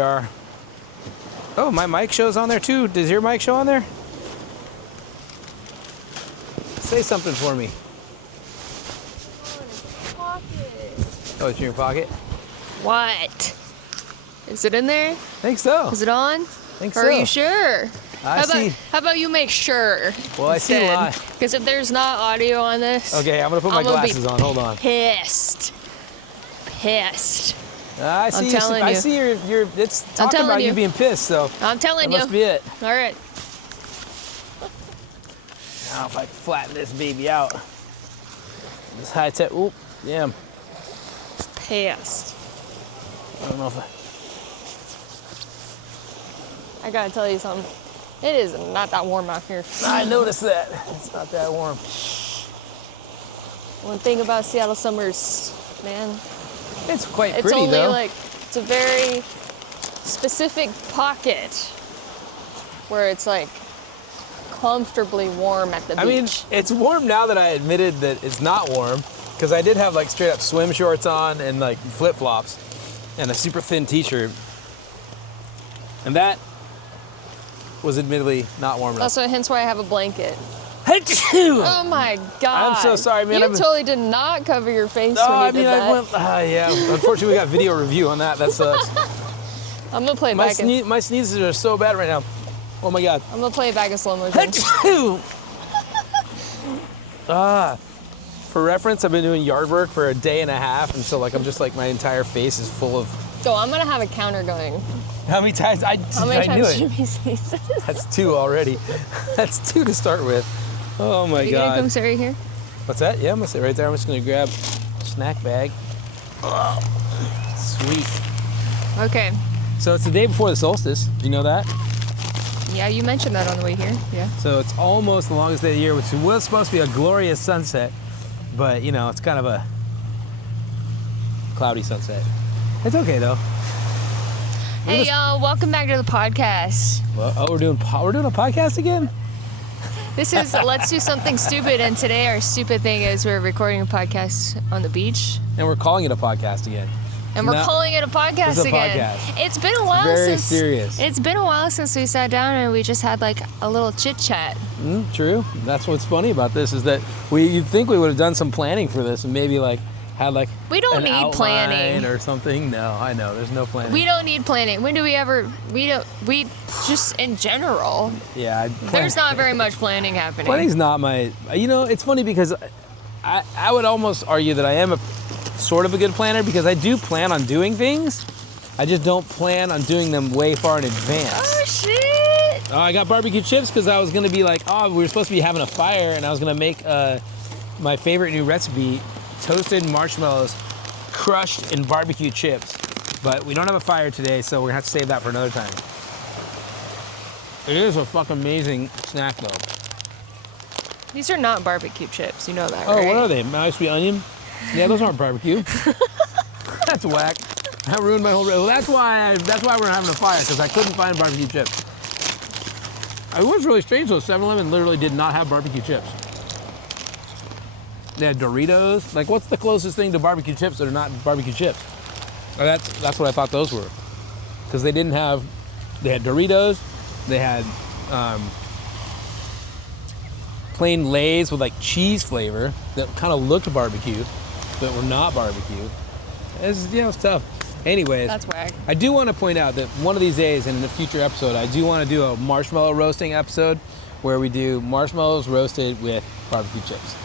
are. Oh, my mic shows on there too. Does your mic show on there? Say something for me. Oh, it's in your pocket? What? Is it in there? Think so. Is it on? Think Or so. are you sure? I see. How about you make sure? Well, I see live. Because if there's not audio on this, Okay, I'm gonna put my glasses on. Hold on. Pissed. I see. I'm telling I you. see your. It's talking telling about you you. being pissed. So I'm telling that you. must be it. All right. Now if I flatten this baby out. This high tech. Oop. Damn. Pissed. I don't know if I gotta tell you something. It is not that warm out here. I noticed that. It's not that warm. One thing about Seattle summers, man, It's quite it's pretty only though. like, it's a very specific pocket where it's like comfortably warm at the beach. I mean, it's warm now that I admitted that it's not warm, because I did have like straight up swim shorts on and like flip flops and a super thin t-shirt, and that was admittedly not warm enough. Also, hence why I have a blanket. Achoo! Oh my God. I'm so sorry, man. You I've been- totally did not cover your face No, when you I did mean, that. I went. Yeah, unfortunately, we got video review on that. That sucks. I'm gonna play it My, back in. my sneezes are so bad right now. Oh my God. I'm gonna play it back in slow motion. Achoo! For reference, I've been doing yard work for a day and a half, and so like I'm just like my entire face is full of. So I'm gonna have a counter going. How many times? How many I knew times it. Jimmy sneezes? That's 2 already. That's 2 to start with. Oh my You God. gonna come sit right here? What's that? Yeah, I'm gonna sit right there. I'm just gonna grab a snack bag. Oh, sweet. Okay. So it's the day before the solstice. Do you know that? Yeah, you mentioned that on the way here. Yeah. So it's almost the longest day of the year, which was supposed to be a glorious sunset, but you know, it's kind of a cloudy sunset. It's okay though. Hey y'all, welcome back to the podcast. Well, oh, we're doing a podcast again? This is Let's Do Something Stupid, and today our stupid thing is we're recording a podcast on the beach, And we're calling it a podcast again. and we're No, calling it a podcast it's a again. podcast. It's been a while Very since serious. It's been a while since we sat down and we just had like a little chit chat. True. That's what's funny about this is that you'd think we would have done some planning for this and maybe like had like We don't an need outline planning. or something. No, I know. There's no planning. We don't need planning. When do we ever? We just in general. Yeah. There's not very much planning happening. Planning's not my. You know, it's funny because I would almost argue that I am a sort of a good planner because I do plan on doing things. I just don't plan on doing them way far in advance. Oh shit! I got barbecue chips because I was gonna be like, we were supposed to be having a fire, and I was gonna make my favorite new recipe: toasted marshmallows, crushed in barbecue chips. But we don't have a fire today, so we're gonna have to save that for another time. It is a fucking amazing snack, though. These are not barbecue chips. You know that, Oh, right? what are they? Mouse sweet onion? Yeah, those aren't barbecue. That's whack. That ruined my whole. Well, that's why we're having a fire because I couldn't find barbecue chips. It was really strange though. 7-Eleven literally did not have barbecue chips. They had Doritos. Like, what's the closest thing to barbecue chips that are not barbecue chips? Or that's what I thought those were, because they didn't have. They had Doritos. They had plain Lay's with like cheese flavor that kind of looked barbecue, but were not barbecue. It's tough. Anyways, That's whack. I do want to point out that one of these days in a future episode, I do want to do a marshmallow roasting episode where we do marshmallows roasted with barbecue chips.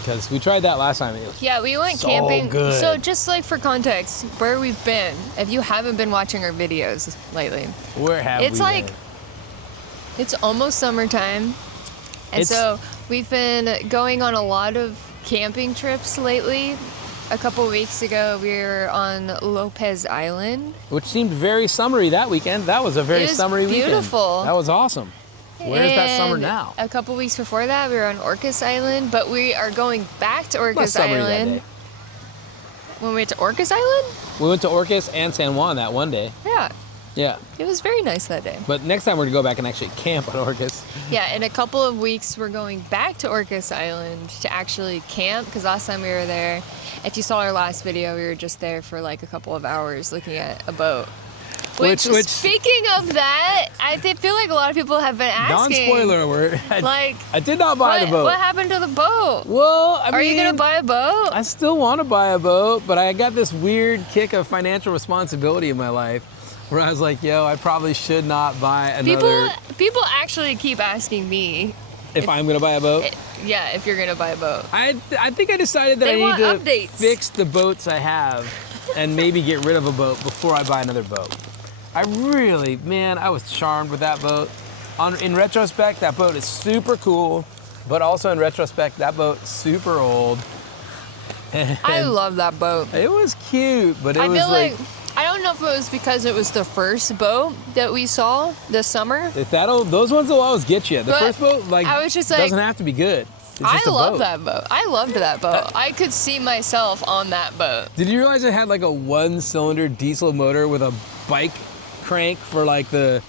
Because we tried that last time. It was Yeah, we went so camping. good. So just like for context, where we've been, if you haven't been watching our videos lately, Where have it's we like been? it's almost summertime, and It's- so we've been going on a lot of camping trips lately. A couple weeks ago, we were on Lopez Island. Which seemed very summery that weekend. That was a very It was summery weekend. beautiful. That was awesome. Where's that summer And now? A couple weeks before that, we were on Orcas Island, but we are going back to Less Orcas summery that Island. day. When we went to Orcas Island? We went to Orcas and San Juan that one day. Yeah, Yeah. it was very nice that day. But next time we're gonna go back and actually camp on Orcas. Yeah, in a couple of weeks, we're going back to Orcas Island to actually camp, because last time we were there, if you saw our last video, we were just there for like a couple of hours looking at a boat. Which speaking of that, feel like a lot of people have been asking. Non-spoiler alert. Like, I did not buy the boat. What happened to the boat? Well, I mean, are you gonna buy a boat? I still want to buy a boat, but I got this weird kick of financial responsibility in my life, where I was like, yo, I probably should not buy another. People actually keep asking me if I'm gonna buy a boat. Yeah, if you're gonna buy a boat. I think I decided that They I want need to updates. fix the boats I have, and maybe get rid of a boat before I buy another boat. I was charmed with that boat. In retrospect, that boat is super cool, but also in retrospect, that boat's super old. And I love that boat. it was cute, but I feel like I don't know if it was because it was the first boat that we saw this summer. those ones will always get you. The But first boat, I was just like, doesn't have to be good. It's I just a love boat. that boat. I loved that boat. I could see myself on that boat. Did you realize it had like a 1-cylinder diesel motor with a bike crank for like the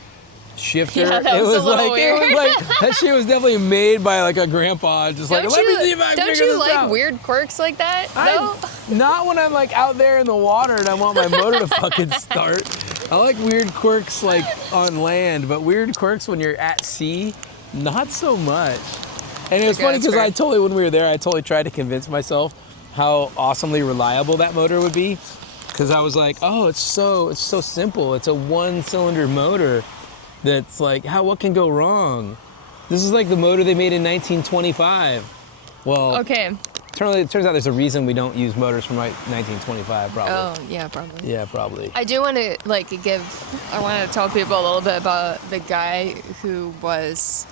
shifter? Yeah, that was a little weird. It was like that shit was definitely made by like a grandpa, just like, let me see if I can Don't figure you this like out. weird quirks like that? No? Not when I'm like out there in the water and I want my motor to fucking start. I like weird quirks like on land, but weird quirks when you're at sea, not so much. And it was funny that's because fair. when we were there, I totally tried to convince myself how awesomely reliable that motor would be. Because I was like, oh, it's so simple. It's a 1-cylinder motor that's like, what can go wrong? This is like the motor they made in 1925. Well, Okay. it turns out there's a reason we don't use motors from like 1925, probably. Oh, yeah, probably. Yeah, probably. I do want to I want to tell people a little bit about the guy who was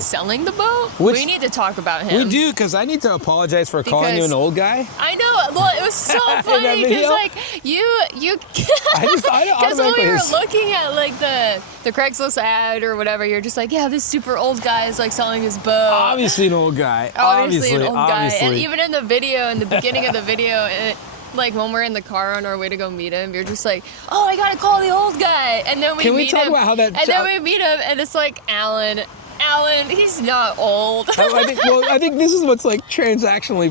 selling the boat. We need to talk about him. We do, because I need to apologize for calling you an old guy. I know. Well, it was so funny because video? like you because when we were looking at like the Craigslist ad or whatever, you're just like, yeah, this super old guy is like selling his boat. Obviously an old guy. Obviously an old guy. And even in the video, in the beginning of the video, like when we're in the car on our way to go meet him, you're just like, oh, I gotta call the old guy. And then we meet him. And then we meet him, and it's like Alan, he's not old. I think this is what's like transactionally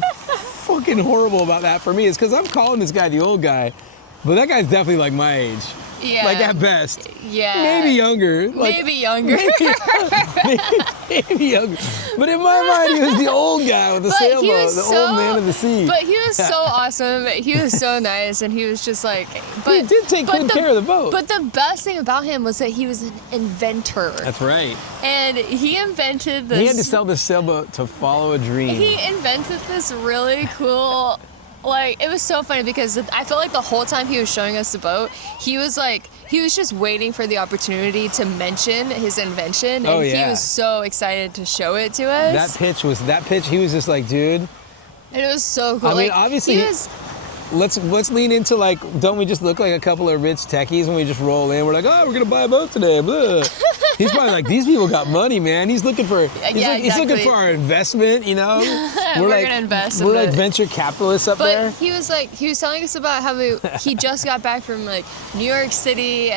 fucking horrible about that for me, is because I'm calling this guy the old guy, but that guy's definitely like my age. Yeah. Like at best. Yeah. Maybe younger. Maybe younger. Maybe younger. But in my mind, he was the old guy with the sailboat, the old man of the sea. But he was so awesome. He was so nice, and he was just like. But, he did take good care of the boat. But the best thing about him was that he was an inventor. That's right. And he invented this. He had to sell the sailboat to follow a dream. He invented this really cool. Like, it was so funny because I felt like the whole time he was showing us the boat, he was just waiting for the opportunity to mention his invention, and he was so excited to show it to us. That pitch, he was just like, dude. And it was so cool. I mean, obviously, let's lean into like, don't we just look like a couple of rich techies when we just roll in? We're like, oh, we're gonna buy a boat today. Blah. He's probably like, these people got money, man. He's looking for he's looking for our investment, you know? We're gonna invest in We're like venture capitalists up there. But he was telling us about how he just got back from like New York City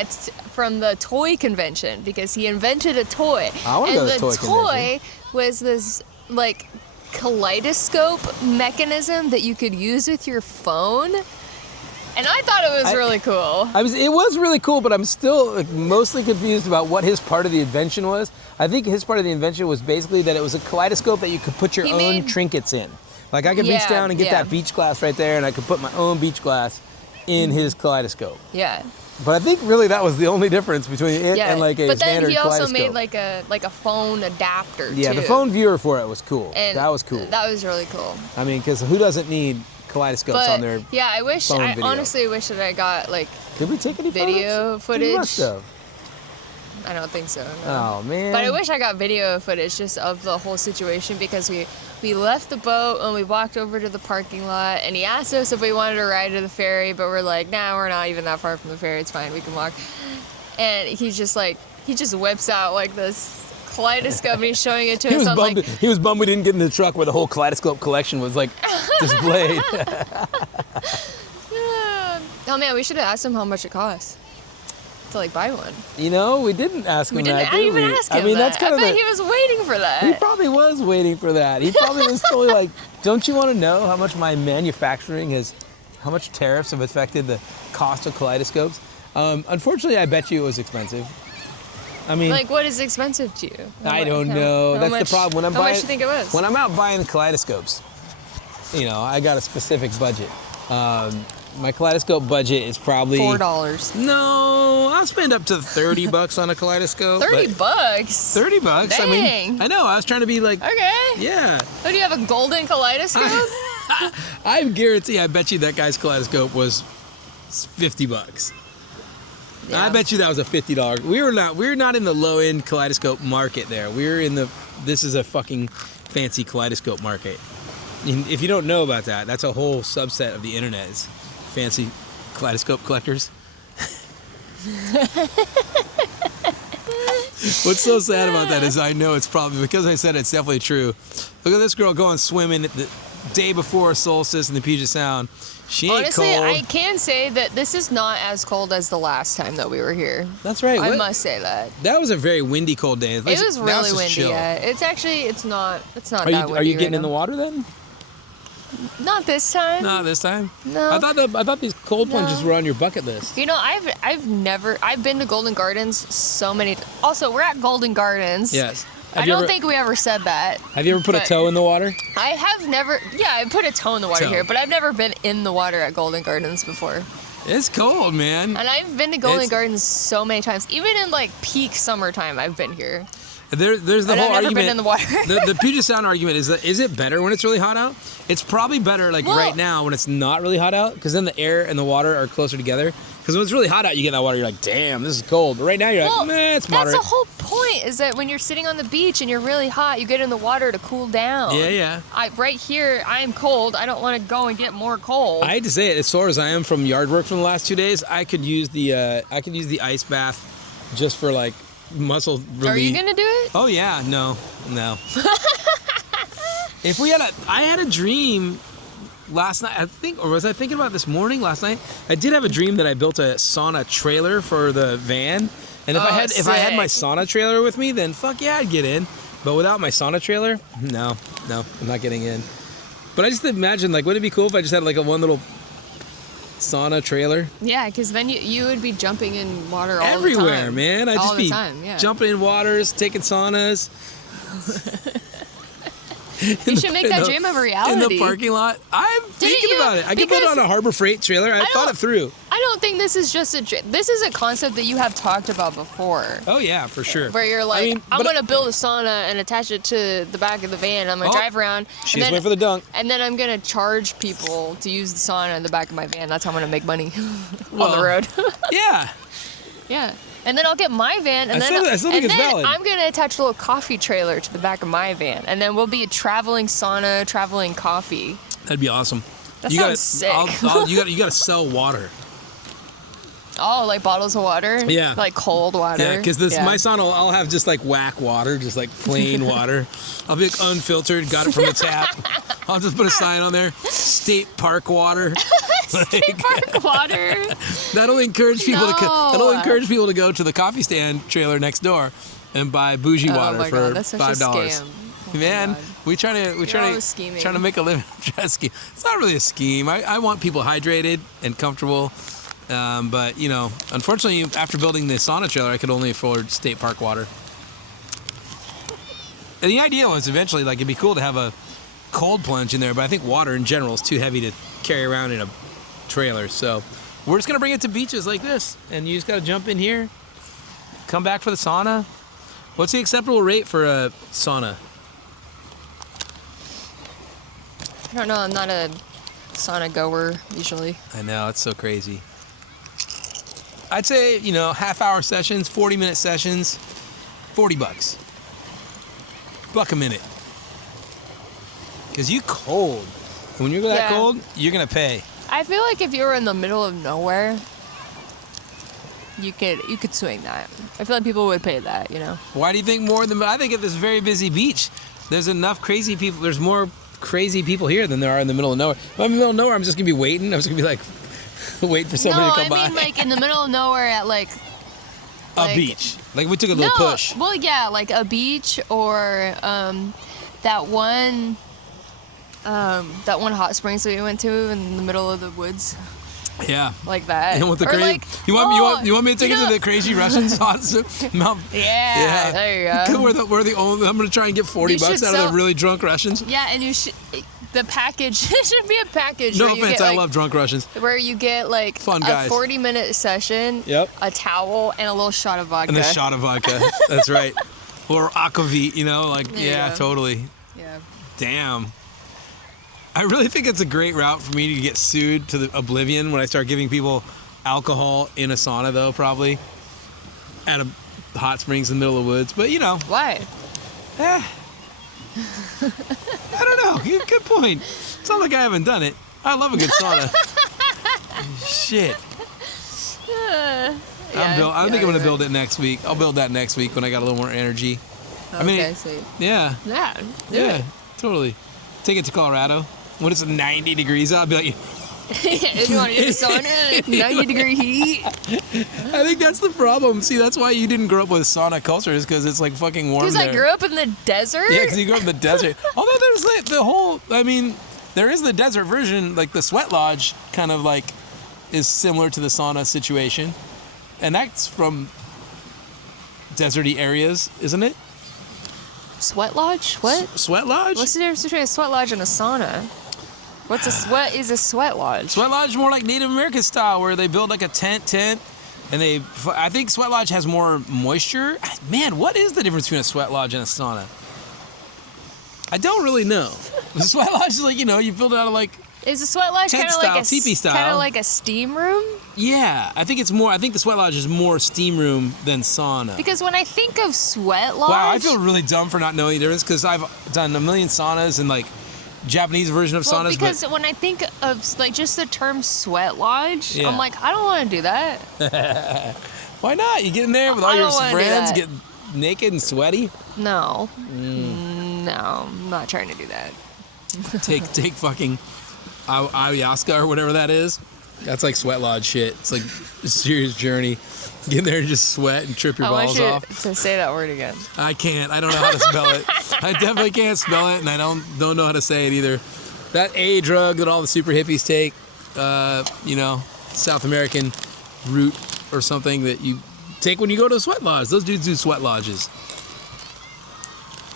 from the toy convention because he invented a toy. I want to go to the toy convention. And the toy was this like kaleidoscope mechanism that you could use with your phone. And I thought it was really cool. It was really cool, but I'm still like, mostly confused about what his part of the invention was. I think his part of the invention was basically that it was a kaleidoscope that you could put your own trinkets in. Like I could reach down and get that beach glass right there, and I could put my own beach glass in his kaleidoscope. Yeah. But I think really that was the only difference between it and like a standard kaleidoscope. But then he also made like a phone adapter too. Yeah, the phone viewer for it was cool. And that was cool. That was really cool. I mean, because who doesn't need kaleidoscopes on their phone video? Honestly wish that I got like. Did we take any video footage? We must have. I don't think so. No. Oh man. But I wish I got video footage just of the whole situation because we left the boat and we walked over to the parking lot and he asked us if we wanted to ride to the ferry, but we're like, nah, we're not even that far from the ferry. It's fine, we can walk. And he just whips out like this kaleidoscope and he's showing it to us. He was bummed we didn't get in the truck where the whole kaleidoscope collection was like displayed. Oh man, we should have asked him how much it costs to like buy one. You know, we didn't ask him that. I didn't even ask him. I mean, that's kind of. I bet he was waiting for that. He probably was waiting for that. He probably was totally like, don't you want to know how much my manufacturing how much tariffs have affected the cost of kaleidoscopes? Unfortunately, I bet you it was expensive. I mean, Like, what is expensive to you? I don't know. How That's much- the problem. When I'm how buying, much do you think it was? When I'm out buying kaleidoscopes, I got a specific budget. My kaleidoscope budget is probably $4. No, I'll spend up to $30 on a kaleidoscope. $30 but bucks. $30. I mean, Dang. I know. I was trying to be like, Okay. yeah. Oh, do you have a golden kaleidoscope? I guarantee. I bet you that guy's kaleidoscope was $50. Yeah. I bet you that was a $50. We're not in the low end kaleidoscope market there. We're in the. This is a fucking fancy kaleidoscope market. And if you don't know about that, that's a whole subset of the internet. Is fancy kaleidoscope collectors. What's so sad about that is I know it's probably because I said it's definitely true. Look at this girl going swimming the day before solstice in the Puget Sound. She ain't Honestly, cold. I can say that this is not as cold as the last time that we were here. That's right. I What- must say that. That was a very windy, cold day. It was Now really it's just windy. chill. Yeah. It's not Are that you windy. are you getting right in the now. water then? Not this time. Not this time. No. I thought these cold plunges No. were on your bucket list. You know, I've been to Golden Gardens so many. Also, we're at Golden Gardens. Yes. I don't think we ever said that. Have you ever put a but- toe in the water? I have never. Yeah, I put a toe in the water Toe. here, but I've never been in the water at Golden Gardens before. It's cold, man. And I've been to Golden It's- Gardens so many times. Even in like peak summertime, I've been here. There's the And whole I've never argument. been in the water. the Puget Sound argument is that is it better when it's really hot out? It's probably better like Well- right now when it's not really hot out because then the air and the water are closer together. Because when it's really hot out, you get in that water, you're like, damn, this is cold. But right now, you're Well, like, meh, it's that's moderate. the whole point. Is that when you're sitting on the beach and you're really hot, you get in the water to cool down. Yeah, yeah. Right here, I am cold. I don't want to go and get more cold. I hate to say it, as sore as I am from yard work from the last 2 days, I could use the ice bath just for like muscle relief. Are you gonna do it? Oh yeah, no. If we I had a dream last night, I think, or was I thinking about this morning, last night? I did have a dream that I built a sauna trailer for the van, and if Oh, I had my sick. sauna trailer with me, then fuck yeah, I'd get in. But without my sauna trailer, no, I'm not getting in. But I just imagine, like, wouldn't it be cool if I just had like a one little sauna trailer Yeah, because then you would be jumping in water all everywhere, the time. man? I'd all just the be time, yeah. jumping in waters, taking saunas. You should make that dream a reality. In the parking lot. I'm thinking you? about it. I could put it Because on a Harbor Freight trailer. I thought don't- it through. I don't think this is just this is a concept that you have talked about before. Oh yeah, for sure. Where you're like, I'm but- gonna build a sauna and attach it to the back of the van. I'm gonna Oh, drive around. she's waiting for the dunk. And then I'm gonna charge people to use the sauna in the back of my van. That's how I'm gonna make money on Well, the road. Yeah. Yeah. And then I'll get my van, and I then still think it's valid. I'm gonna attach a little coffee trailer to the back of my van, and then we'll be a traveling sauna, traveling coffee. That'd be awesome. That you sounds sick. You gotta sell water. Oh, like bottles of water? Yeah. Like cold water? Yeah, because my sauna, I'll have just like whack water, just like plain water. I'll be like unfiltered, got it from the tap. I'll just put a sign on there, State Park water. State Park water. That'll encourage people No. that'll encourage people to go to the coffee stand trailer next door and buy bougie Oh water my for God, that's such a $5. scam. Oh my Man, God. we trying always scheming. to make a living. Trying to scheme. It's not really a scheme. I want people hydrated and comfortable. But unfortunately, after building the sauna trailer, I could only afford State Park water. And the idea was eventually, like, it'd be cool to have a cold plunge in there, but I think water in general is too heavy to carry around in a trailer. So we're just gonna bring it to beaches like this, and you just gotta jump in here, come back for the sauna. What's the acceptable rate for a sauna? I don't know. I'm not a sauna goer usually. I know, it's so crazy. I'd say, half-hour sessions, 40-minute sessions, $40. Buck a minute. Because you cold. And when you're that Yeah. cold, you're going to pay. I feel like if you were in the middle of nowhere, you could swing that. I feel like people would pay that, Why do you think more than... I think at this very busy beach, there's enough crazy people. There's more crazy people here than there are in the middle of nowhere. If I'm in the middle of nowhere, I'm just going to be waiting. I'm just going to be like, wait for somebody No, to come by. I mean like in the middle of nowhere at like a beach. Like we took a little no, push. well yeah, like a beach or that one hot springs that we went to in the middle of the woods. like that. And with the Or crazy, like, you want me to take it to the crazy Russian sauce? Mount, Yeah, there you go. We're the only. I'm gonna try and get 40 You bucks should out of sell- the really drunk Russians. Yeah, and you should. The package it should be a package. No where you offense, get, I like, love drunk Russians. Where you get like Fun a guys. 40-minute session, Yep. a towel, and a little shot of vodka. And a shot of vodka. That's right. Or aquavit, like There you yeah, go. totally. Yeah. Damn. I really think it's a great route for me to get sued to the oblivion when I start giving people alcohol in a sauna, though, probably at a hot springs in the middle of the woods. But Why? I don't know. Good point. It's not like I haven't done it. I love a good sauna. Shit. I think I'm gonna build it next week. I'll build that next week when I got a little more energy. Okay, sweet. Yeah. Yeah. Do Yeah. it. Totally. Take it to Colorado. When it's 90 degrees out, I'll be like, If you want to do the sauna, 90-degree heat. I think that's the problem. See, that's why you didn't grow up with sauna culture, is because it's like fucking warm Because there. I grew up in the desert. Yeah, because you grew up in the desert. Although there's like the whole, there is the desert version, like the sweat lodge kind of like is similar to the sauna situation. And that's from deserty areas, isn't it? Sweat lodge? What? Sweat lodge? What's the difference between a sweat lodge and a sauna? What is a sweat lodge? Sweat lodge is more like Native American style, where they build like a tent, and I think sweat lodge has more moisture. Man, what is the difference between a sweat lodge and a sauna? I don't really know. The sweat lodge is like, you build it out of like, Is a sweat lodge tent kind of style, like teepee style. kind of like a steam room? yeah, I think the sweat lodge is more steam room than sauna. Because when I think of sweat lodge, Wow, I feel really dumb for not knowing the difference, because I've done a million saunas and like Japanese version of well, saunas. because when I think of like just the term sweat lodge, Yeah. I'm like, I don't want to do that. Why not? You get in there with I all your don't wanna do friends, that. get naked and sweaty. No, no, I'm not trying to do that. Take fucking ayahuasca or whatever that is. That's like sweat lodge shit. It's like a serious journey. Get in there and just sweat and trip your I want balls you off. to say that word again. I can't. I don't know how to spell it. I definitely can't spell it, and I don't know how to say it either. That A drug that all the super hippies take, South American root or something that you take when you go to a sweat lodge. Those dudes do sweat lodges.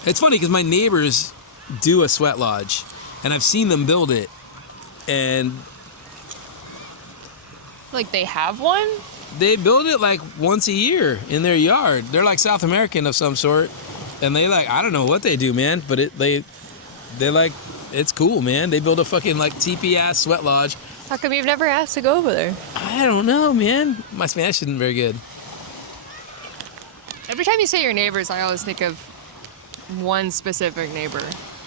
It's funny because my neighbors do a sweat lodge, and I've seen them build it, and Like they have one? they build it like once a year in their yard. They're like South American of some sort, and they like, I don't know what they do, man, but they like, it's cool, man. They build a fucking like teepee ass sweat lodge. How come you've never asked to go over there? I don't know, man. My Spanish isn't very good. Every time you say your neighbors, I always think of one specific neighbor.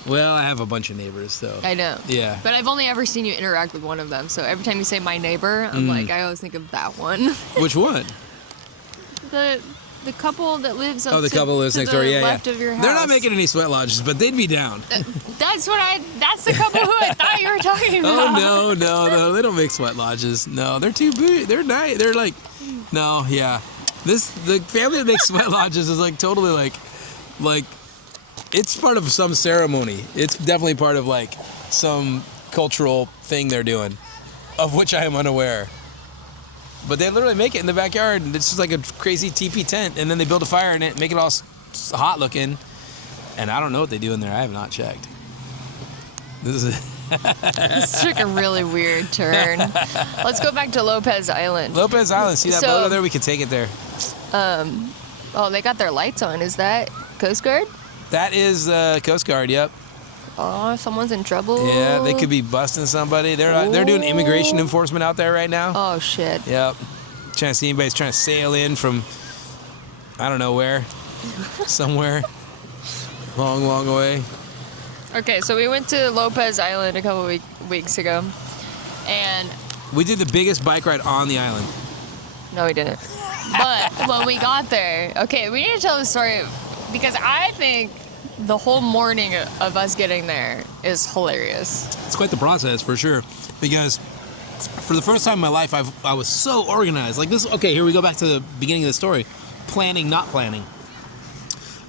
Well, I have a bunch of neighbors, so. I know. Yeah. But I've only ever seen you interact with one of them. So every time you say my neighbor, I'm like, I always think of that one. Which one? The couple that lives up Oh, the to, couple lives to next the door. Yeah, left yeah. of your house. They're not making any sweat lodges, but they'd be down. That's the couple who I thought you were talking about. Oh no, they don't make sweat lodges. No, they're too big. They're nice. They're like, no, yeah. The family that makes sweat lodges is like totally like, it's part of some ceremony. It's definitely part of like some cultural thing they're doing, of which I am unaware. But they literally make it in the backyard, and it's just like a crazy teepee tent, and then they build a fire in it, make it all hot looking, and I don't know what they do in there. I have not checked. This is This took a really weird turn. Let's go back to Lopez Island. Lopez Island. See that So- boat over there? We could take it there. Oh, they got their lights on. Is that Coast Guard? That is Coast Guard. Yep. Oh, someone's in trouble. Yeah, they could be busting somebody. They're doing immigration enforcement out there right now. Oh shit. Yep. Trying to see anybody's trying to sail in from, I don't know where, somewhere, long, long away. Okay, so we went to Lopez Island a couple weeks ago, and We did the biggest bike ride on the island. no, we didn't. But when we got there, okay, we need to tell the story because I think the whole morning of us getting there is hilarious. It's quite the process for sure, because for the first time in my life, I was so organized. Like this. Okay, here we go back to the beginning of the story. Planning, not planning.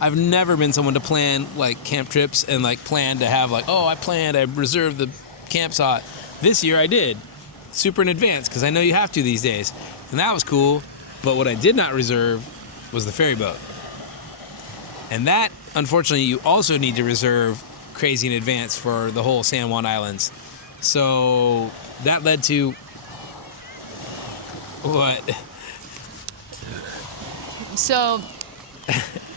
I've never been someone to plan like camp trips and like plan to have like, oh, I reserved the campsite. This year I did. super in advance because I know you have to these days, and that was cool. But what I did not reserve was the ferry boat, and that unfortunately you also need to reserve crazy in advance for the whole San Juan Islands. So that led to what? So,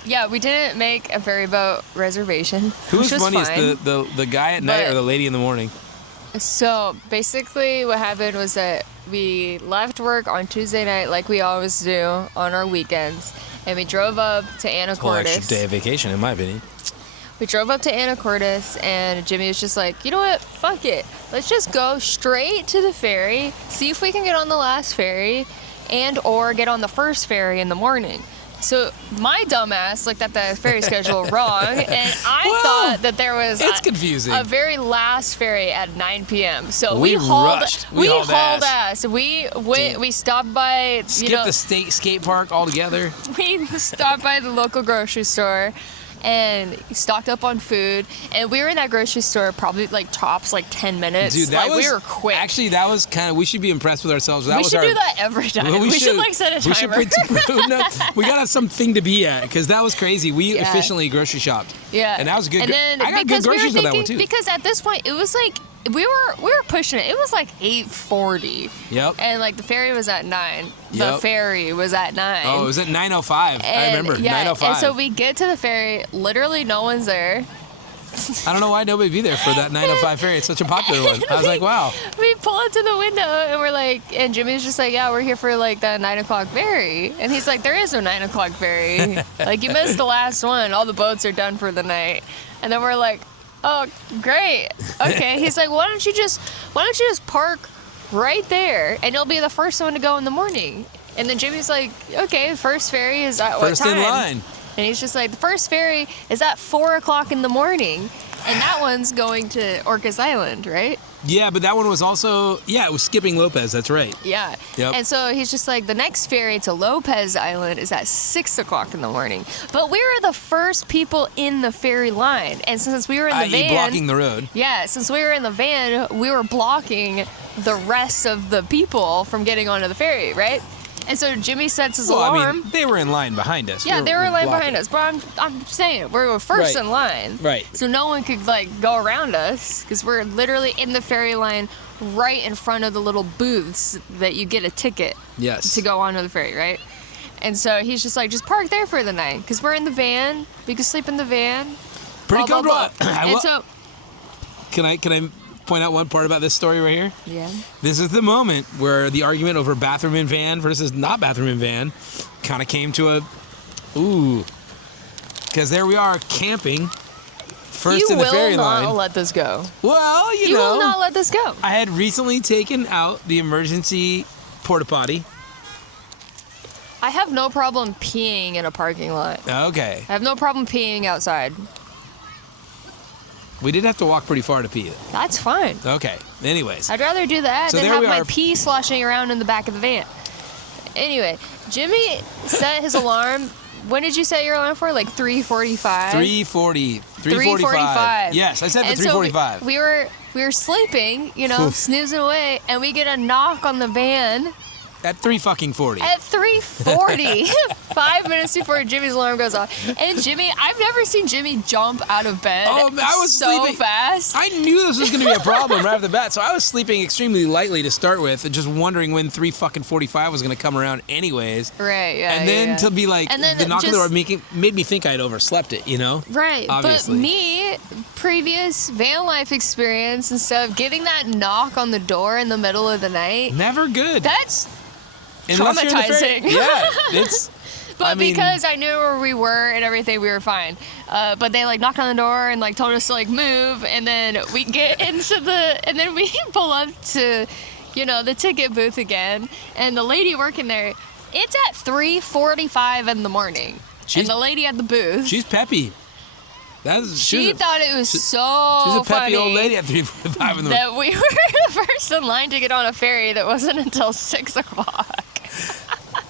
yeah, we didn't make a ferry boat reservation. Who was which funniest, fine. the guy at night But- or the lady in the morning? So basically, what happened was that we left work on Tuesday night, like we always do on our weekends, and we drove up to Whole extra Anacortes. day of vacation, in my opinion. We drove up to Anacortes, and Jimmy was just like, you know what? Fuck it. Let's just go straight to the ferry, see if we can get on the last ferry, and or get on the first ferry in the morning. So my dumbass looked at the ferry schedule wrong, and I Well, thought that there was it's confusing. a very last ferry at 9 p.m. So We we hauled rushed. We hauled ass. We went. Dude. We stopped by. Skip the state skate park altogether. We stopped by the local grocery store and stocked up on food. And we were in that grocery store probably like tops like 10 minutes. Dude, that like, was we were quick. Actually, that was kind of. We should be impressed with ourselves. That we was should our, do that every time. Well, we should like set a We timer. should no, we gotta something to be at because that was crazy. We Yeah. efficiently grocery shopped. Yeah, and that was a good. And then I got good because we were groceries with that thinking, one too. because at this point it was like we were pushing it. It was like 8:40. Yep. And like the ferry was at 9. The Yep. ferry was at 9. Oh, it was at 9:05. I And, remember yeah, 9:05. And so we get to the ferry. Literally, no one's there. I don't know why nobody be there for that 9:05 ferry. It's such a popular one. I was like, wow. We pull up to the window and we're like, and Jimmy's just like, yeah, we're here for like the 9 o'clock ferry. And he's like, there is no 9 o'clock ferry. Like, you missed the last one. All the boats are done for the night. And then we're like, oh, great. Okay. He's like, why don't you just park right there and you'll be the first one to go in the morning. And then Jimmy's like, okay, first ferry is at what First time? in line. And he's just like, the first ferry is at 4 o'clock in the morning. And that one's going to Orcas Island, right? Yeah, but that one was also it was skipping Lopez. That's right. Yeah. Yep. And so he's just like, the next ferry to Lopez Island is at 6 o'clock in the morning. But we were the first people in the ferry line. And since we were in the I.e. van. blocking the road. Yeah, since we were in the van, we were blocking the rest of the people from getting onto the ferry, right? And so Jimmy sets his Well, alarm. I mean, they were in line behind us. Yeah, they were in line blocking. behind us, but I'm saying we were first Right. in line, Right. So no one could like go around us because we're literally in the ferry line, right in front of the little booths that you get a ticket Yes. to go onto the ferry, right? And so he's just like, just park there for the night because we're in the van. We can sleep in the van. Pretty blah, blah, comfortable. blah. And so Can I point out one part about this story right here? yeah, This is the moment where the argument over bathroom in van versus not bathroom in van kind of came to because there we are camping first you in the will ferry not line. let this go. Well, you You know, will not let this go. I had recently taken out the emergency porta potty. I have no problem peeing in a parking lot. Okay, I have no problem peeing outside. we did have to walk pretty far to pee. That's fine. Okay, anyways, I'd rather do that So than there have we my are. pee sloshing around in the back of the van. Anyway, Jimmy set his alarm. When did you set your alarm for? Like 3:45. 3:40, 3:45. Yes, I said for And so 3:45. we were sleeping, you know, Oof. snoozing away, and we get a knock on the van At 3:40. at 3:40, 5 minutes before Jimmy's alarm goes off. And Jimmy, I've never seen Jimmy jump out of bed Oh, I was so sleeping. fast. I knew this was going to be a problem right off the bat, so I was sleeping extremely lightly to start with, and just wondering when 3:45 was going to come around, anyways. Right, yeah. And then yeah. to be like, And then the knock on the door just- made me think I'd overslept it, you know? Right, Obviously. but me, previous van life experience and stuff, getting that knock on the door in the middle of the night, Never good. that's Unless you're in the ferry- traumatizing. Yeah, it's. But I mean- because I knew where we were and everything, we were fine. But they like knocked on the door and like told us to like move, and then we get into and then we pull up to, you know, the ticket booth again, and the lady working there, it's at 3:45 in the morning, She's- and the lady at the booth, She's peppy. she thought it was so She's a peppy funny old lady at 3:45 in the morning. that we were the first in line to get on a ferry that wasn't until 6 o'clock.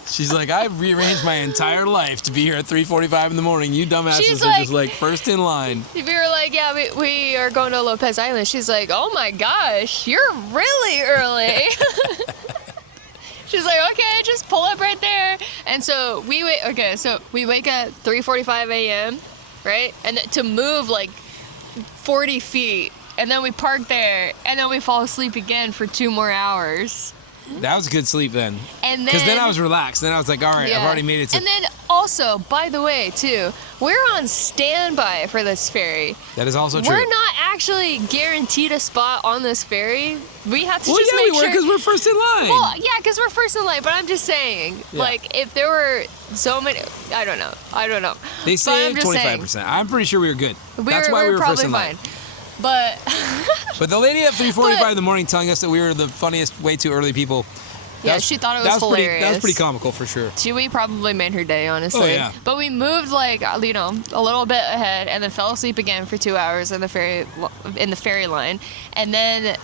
She's like, I've rearranged my entire life to be here at 3:45 in the morning. You dumbasses She's are just like- like first in line. We were like, yeah, we are going to Lopez Island. She's like, oh my gosh, you're really early. She's like, okay, just pull up right there. And so we wait. Okay, so we wake up 3:45 a.m. right, and to move like 40 feet, and then we park there, and then we fall asleep again for 2 more hours. That was a good sleep then. And Because then then- I was relaxed. Then I was like, all right, I've already made it to. And then also, by the way, too, we're on standby for this ferry. That is also true. We're not actually guaranteed a spot on this ferry. We have to Well, just yeah, make we were sure. because we're first in line. Well, yeah, because we're first in line. But I'm just saying, Yeah. like, if there were so many, I don't know. They But say I'm just 25%. I'm pretty sure we were good. That's we why we were probably first in line. fine. But But the lady at 3:45 But- in the morning telling us that we were the funniest, way too early people. yeah, she thought it was hilarious. That was pretty comical for sure. We probably made her day, honestly. Oh, yeah. But we moved like a little bit ahead, and then fell asleep again for 2 hours in the ferry line, and then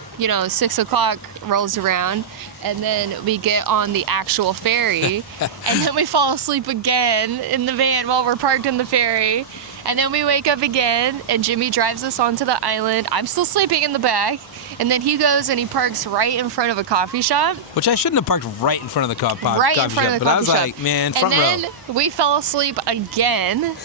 6 o'clock rolls around, and then we get on the actual ferry, and then we fall asleep again in the van while we're parked in the ferry, and then we wake up again, and Jimmy drives us onto the island. I'm still sleeping in the back. And then he goes and he parks right in front of a coffee shop. Which I shouldn't have parked right in front of the coffee Right in shop. front of the But I coffee was shop. like, man, front and then row. we fell asleep again.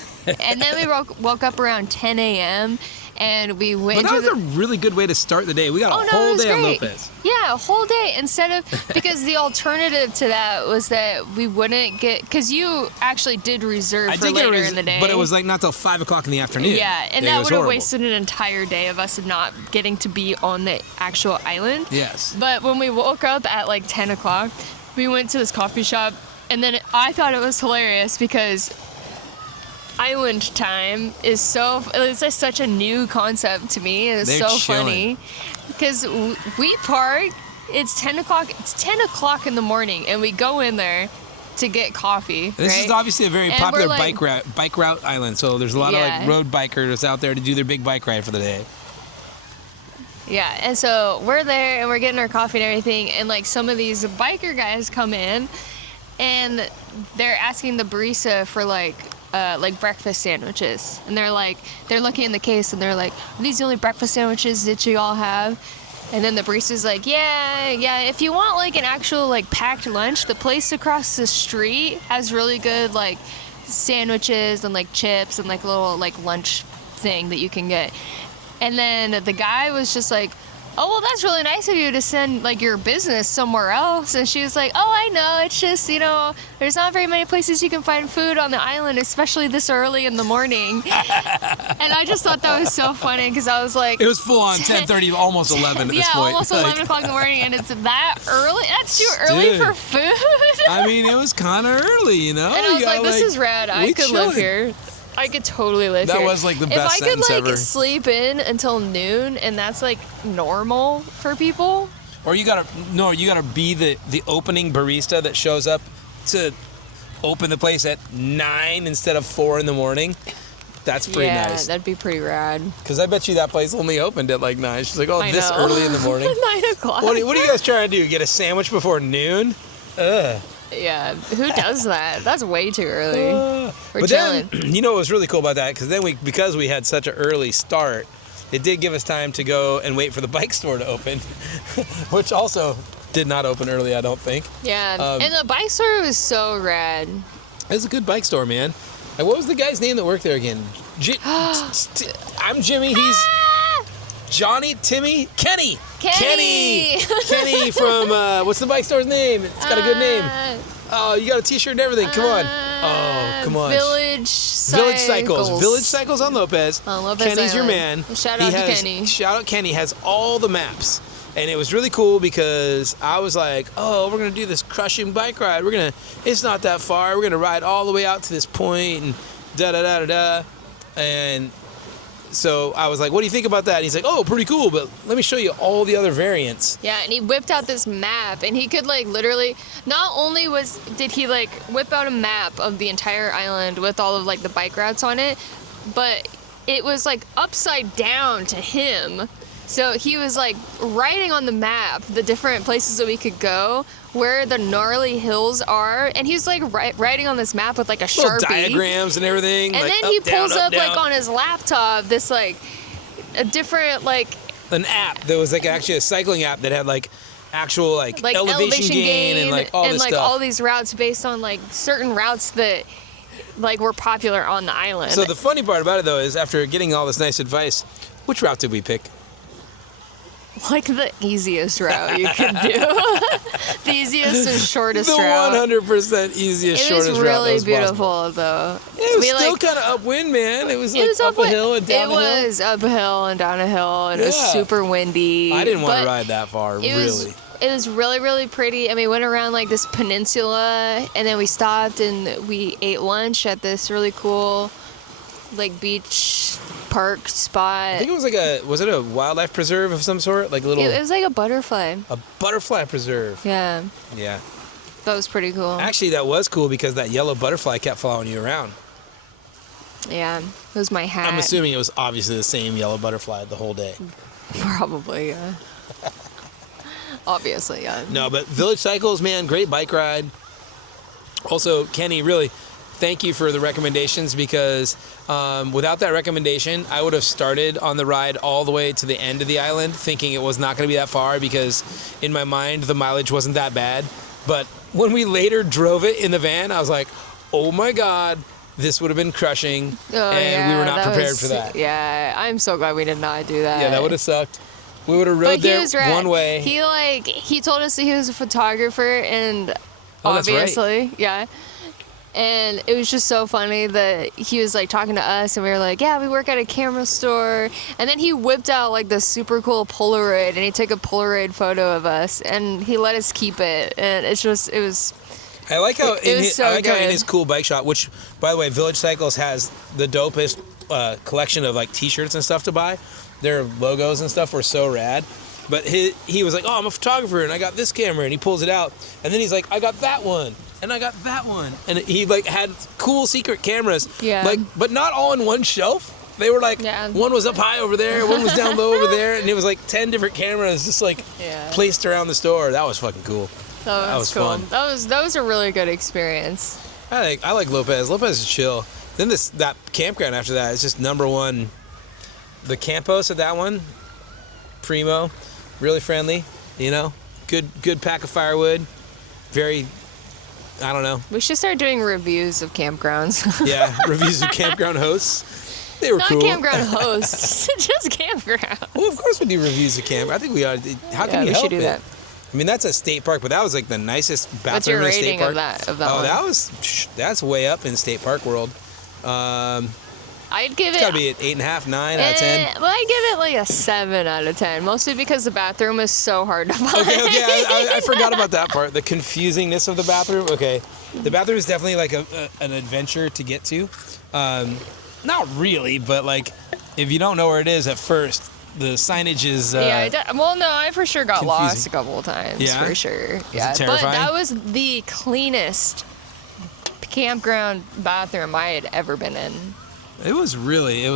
And then we woke up around 10 a.m. and we went But that to was the... a really good way to start the day. We got Oh, a no, it whole was day on great. Lopez. Yeah, a whole day instead of... Because the alternative to that was that we wouldn't get... Because you actually did reserve I for did get a later res- in the day. but it was like not till 5 o'clock in the afternoon. Yeah, and It that was would have horrible. wasted an entire day of us not getting to be on the actual island. Yes. But when we woke up at like 10 o'clock, we went to this coffee shop, and then I thought it was hilarious because island time is it's just such a new concept to me, and it's They're so chilling. funny because we park. It's 10 o'clock. It's 10 o'clock in the morning, and we go in there to get coffee. This right? is obviously a very And popular we're like- bike route island. So there's a lot of Yeah. like road bikers out there to do their big bike ride for the day. Yeah, and so we're there and we're getting our coffee and everything, and like some of these biker guys come in, and they're asking the barista for like breakfast sandwiches, and they're looking in the case and they're like, are these the only breakfast sandwiches that you all have? And then the barista's like, yeah, if you want like an actual like packed lunch, the place across the street has really good like sandwiches and like chips and like a little like lunch thing that you can get. And then the guy was just like, oh, well, that's really nice of you to send like your business somewhere else. And she was like, oh, I know, it's just, there's not very many places you can find food on the island, especially this early in the morning. And I just thought that was so funny because I was like, It was full on 10:30, almost 11 at this yeah, point. almost Like, 11 o'clock in the morning, and it's that early? That's too early Dude. for food? I mean, it was kind of early, you know? And I was You like, gotta, this is rad. I we could live chilling. here. I could totally live That here. was, like, the if best I could sentence like ever. sleep in until noon, and that's like normal for people. Or you gotta be the opening barista that shows up to open the place at 9 instead of 4 in the morning. That's pretty yeah, nice. that'd be pretty rad. Because I bet you that place only opened at like 9. She's like, oh, I this know. early in the morning. 9 o'clock. What are you guys trying to do? Get a sandwich before noon? Ugh. Yeah, who does that? That's way too early. We're But chilling. then, you know what was really cool about that? Because then because we had such an early start, it did give us time to go and wait for the bike store to open, which also did not open early, I don't think. Yeah, and the bike store was so rad. It was a good bike store, man. And what was the guy's name that worked there again? I'm Jimmy. He's Johnny, Timmy, Kenny. Kenny! Kenny from, what's the bike store's name? It's got a good name. Oh, you got a t-shirt and everything. Come on. Oh, come on. Village Cycles. Village Cycles on Lopez. On Lopez Kenny's your Island. man. Shout out to has, Kenny. Shout out Kenny. Has all the maps. And it was really cool because I was like, oh, we're going to do this crushing bike ride. It's not that far. We're going to ride all the way out to this point and da-da-da-da-da. And so I was like, what do you think about that? And he's like, oh, pretty cool, but let me show you all the other variants. Yeah, and he whipped out this map, and he could like literally, not only did he like whip out a map of the entire island with all of like the bike routes on it, but it was like upside down to him. So he was like writing on the map the different places that we could go, where the gnarly hills are, and he's like writing on this map with like a Little Sharpie. diagrams and everything. And like then up, he down, pulls up, up down. like on his laptop this like a different like An app that was like actually a cycling app that had like actual like elevation gain and like all this stuff. all these routes based on like certain routes that like were popular on the island. So the funny part about it though is after getting all this nice advice, which route did we pick? like the easiest route you could do. The easiest and shortest The route. 100% easiest, It shortest was route that really was beautiful possible. though. It was We, still like- kind of upwind, man. It was like It was up a hill and down It a hill. was up a hill and down a hill, and it was Yeah. super windy. I didn't want to but ride that far, It really. was really, really pretty, and we went around like this peninsula, and then we stopped and we ate lunch at this really cool like beach park I spot. think it was like was it a wildlife preserve of some sort? Like a little, It was like a butterfly. a butterfly preserve. Yeah, Yeah. that was pretty cool. Actually, that was cool because that yellow butterfly kept following you around. Yeah, it was my hat. I'm assuming it was obviously the same yellow butterfly the whole day. Probably, yeah. Obviously, yeah. No, but Village Cycles, man, great bike ride. Also, Kenny, really, thank you for the recommendations because without that recommendation, I would have started on the ride all the way to the end of the island thinking it was not going to be that far because in my mind, the mileage wasn't that bad. But when we later drove it in the van, I was like, oh my God, this would have been crushing. Oh, and we were yeah, not prepared for that. Yeah, I'm so glad we did not do that. Yeah, that would have sucked. We would have But rode he there was rad. one way. He told us that he was a photographer, and Oh, that's right. obviously, yeah. And it was just so funny that he was like talking to us, and we were like, "Yeah, we work at a camera store." And then he whipped out like this super cool Polaroid, and he took a Polaroid photo of us, and he let us keep it. And it was I like how It was so how in good. his cool bike shop, which by the way, Village Cycles has the dopest collection of like T-shirts and stuff to buy. Their logos and stuff were so rad. But he was like, "Oh, I'm a photographer, and I got this camera," and he pulls it out, and then he's like, "I got that one, and I got that one," and he like had cool secret cameras, Yeah. like but not all in one shelf. They were like, Yeah. one was up high over there, one was down low over there, and it was like 10 different cameras just like Yeah. placed around the store. That was fucking cool. that was was cool. fun. That was a really good experience. I like Lopez. Lopez is chill. Then that campground after that is just number one. The Campos at that one, primo, really friendly. You know, good pack of firewood. Very, I don't know. We should start doing reviews of campgrounds. Yeah, reviews of campground hosts. They were Not cool. campground hosts, just campground. Well, of course we do reviews of camp. I think we ought to. How can Yeah, you we help should do it? that. I mean, that's a state park, but that was like the nicest bathroom What's your in a state rating park. of that? Of that Oh, one? that's way up in state park world. I'd give It's it. got to be an 8.5, 9 out of 10. Well, I give it like a 7 out of 10, mostly because the bathroom is so hard to find. Okay, I forgot about that part. The confusingness of the bathroom. Okay, the bathroom is definitely like an adventure to get to. Not really, but like if you don't know where it is at first, the signage is. Well, no, I for sure got lost confusing. a couple of times. Yeah? For sure. it Yeah, but terrifying? that was the cleanest campground bathroom I had ever been in. It was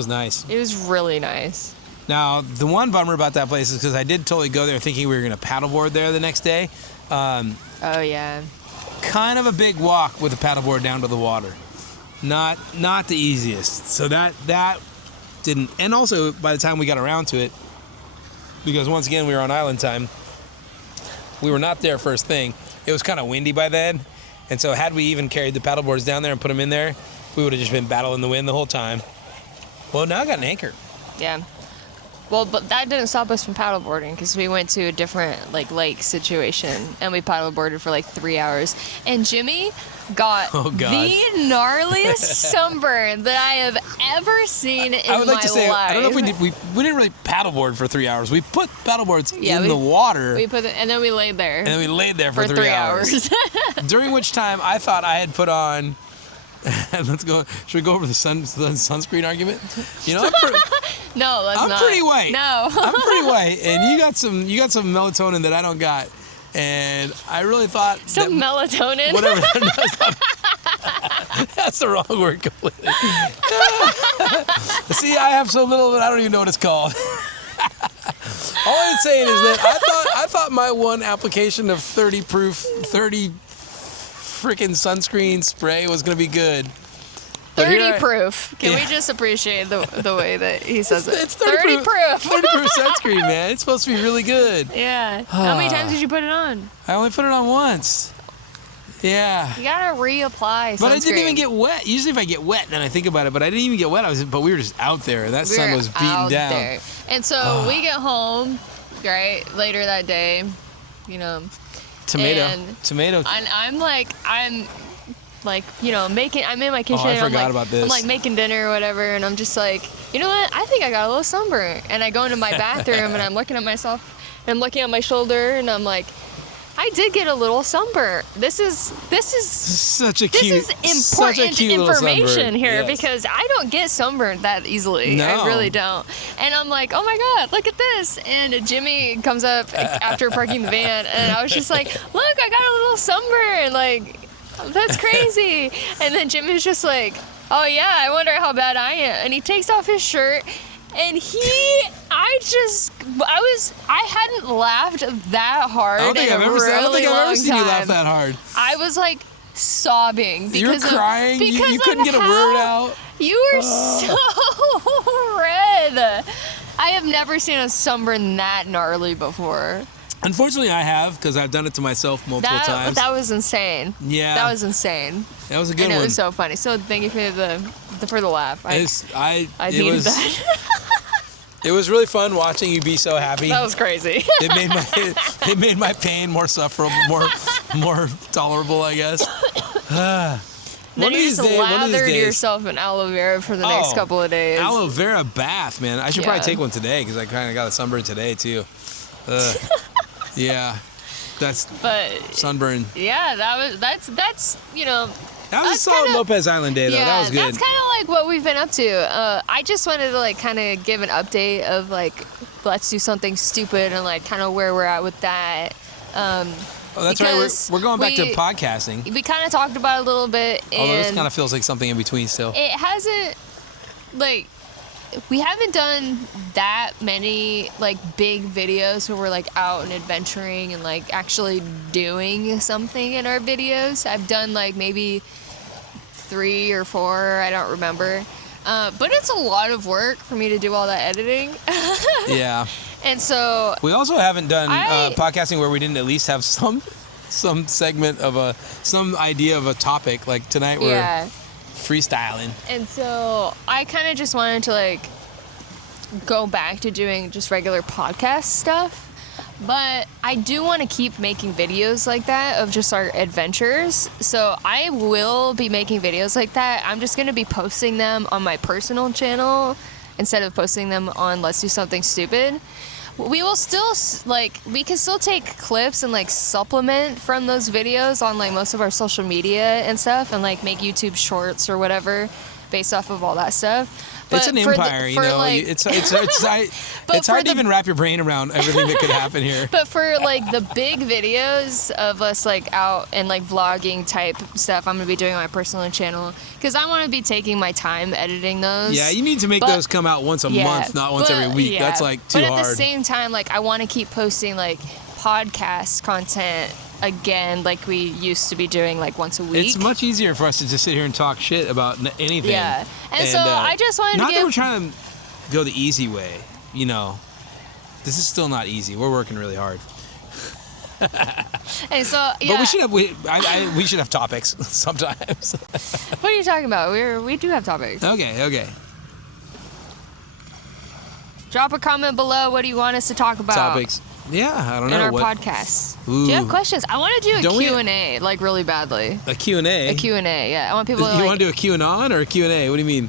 nice. It was really nice. Now the one bummer about that place is because I did totally go there thinking we were gonna paddleboard there the next day. Oh yeah. Kind of a big walk with a paddleboard down to the water. Not the easiest. So that didn't. And also by the time we got around to it, because once again we were on island time, we were not there first thing. It was kind of windy by then, and so had we even carried the paddleboards down there and put them in there, we would have just been battling the wind the whole time. Well, now I got an anchor. Yeah. Well, but that didn't stop us from paddleboarding because we went to a different like lake situation and we paddleboarded for like 3 hours. And Jimmy got Oh, God. the gnarliest sunburn that I have ever seen in I would like my to say, life. I don't know if we did. We didn't really paddleboard for 3 hours. We put paddleboards Yeah, in we- the water, We put it, and then we laid there and then we laid there for for 3 hours. During which time I thought I had put on. Let's go. Should we go over the sunscreen argument? You know, No, let's I'm not. pretty white. No. I'm pretty white, and you got some melatonin that I don't got, and I really thought Some that melatonin. whatever. That's the wrong word completely. See, I have so little that I don't even know what it's called. All I'm saying is that I thought my one application of 30 freaking sunscreen spray was gonna be good. But 30 proof. Can we just appreciate the way that he says it? It's 30 proof. 30 proof sunscreen, man. It's supposed to be really good. Yeah. How many times did you put it on? I only put it on once. Yeah. You gotta reapply sunscreen. But I didn't even get wet. Usually if I get wet, then I think about it. But I didn't even get wet. But we were just out there. That sun was beating out down. there. And so we get home, right, later that day, you know. Tomato. And I'm like, you know, I'm in my kitchen. I and forgot about this. I'm like making dinner or whatever, and I'm just like, you know what? I think I got a little sunburn. And I go into my bathroom and I'm looking at myself, and I'm looking at my shoulder, and I'm like, I did get a little sunburn. This is such a this cute, is such a important cute little information sunburn. here Yes. because I don't get sunburned that easily. No. I really don't. And I'm like, oh my God, look at this. And Jimmy comes up after parking the van, and I was just like, look, I got a little sunburn. Like, that's crazy. And then Jimmy's just like, oh yeah, I wonder how bad I am. And he takes off his shirt. And I hadn't laughed that hard. I don't think I've ever seen you laugh that hard. I was like sobbing because You were crying. You couldn't of get a how word out. You were so red. I have never seen a sunburn that gnarly before. Unfortunately, I have because I've done it to myself multiple times. That was insane. Yeah. That was insane. That was a good And one. it was so funny. So thank you for the laugh. I needed that. It was really fun watching you be so happy. That was crazy. It made my pain more sufferable, more tolerable, I guess. Then you just lathered yourself in aloe vera for the next couple of days. Aloe vera bath, man. I should probably take one today because I kind of got a sunburn today too. Yeah, that's sunburn. Yeah, that's you know. That was a solid Lopez Island day though. Yeah, that was good. That's kind of like what we've been up to. I just wanted to like kind of give an update of like let's do something stupid and like kind of where we're at with that. That's right. We're going back to podcasting. We kind of talked about it a little bit. Although this and kind of feels like something in between still. it hasn't like. We haven't done that many like big videos where we're like out and adventuring and like actually doing something in our videos. I've done like maybe 3 or 4, I don't remember. But it's a lot of work for me to do all that editing. Yeah. And so we also haven't done podcasting where we didn't at least have some segment of some idea of a topic. Like tonight we're freestyling. And so I kind of just wanted to like go back to doing just regular podcast stuff. But I do want to keep making videos like that of just our adventures. So I will be making videos like that. I'm just going to be posting them on my personal channel instead of posting them on Let's Do Something Stupid. We will still, like, we can still take clips and, like, supplement from those videos on, like, most of our social media and stuff and, like, make YouTube shorts or whatever based off of all that stuff. But it's an empire, you know. Like, it's hard to even wrap your brain around everything that could happen here. But for like the big videos of us like out and like vlogging type stuff, I'm gonna be doing on my personal channel because I want to be taking my time editing those. Yeah, you need to make those come out once a month, not once every week. That's like too hard. But at the same time, like I want to keep posting like podcast content again, like we used to be doing like once a week. It's much easier for us to just sit here and talk shit about anything. Yeah, and so I just wanted to not that we're trying to go the easy way, you know. This is still not easy. We're working really hard. And so, yeah. But we should have topics sometimes. What are you talking about? We do have topics. Okay. Drop a comment below. What do you want us to talk about? Topics. Yeah, I don't know. In our podcast. Ooh. Do you have questions? I want to do a Q&A, like really badly. A Q&A? A Q&A, yeah. I want people to You want to do a QAnon or a Q&A? What do you mean?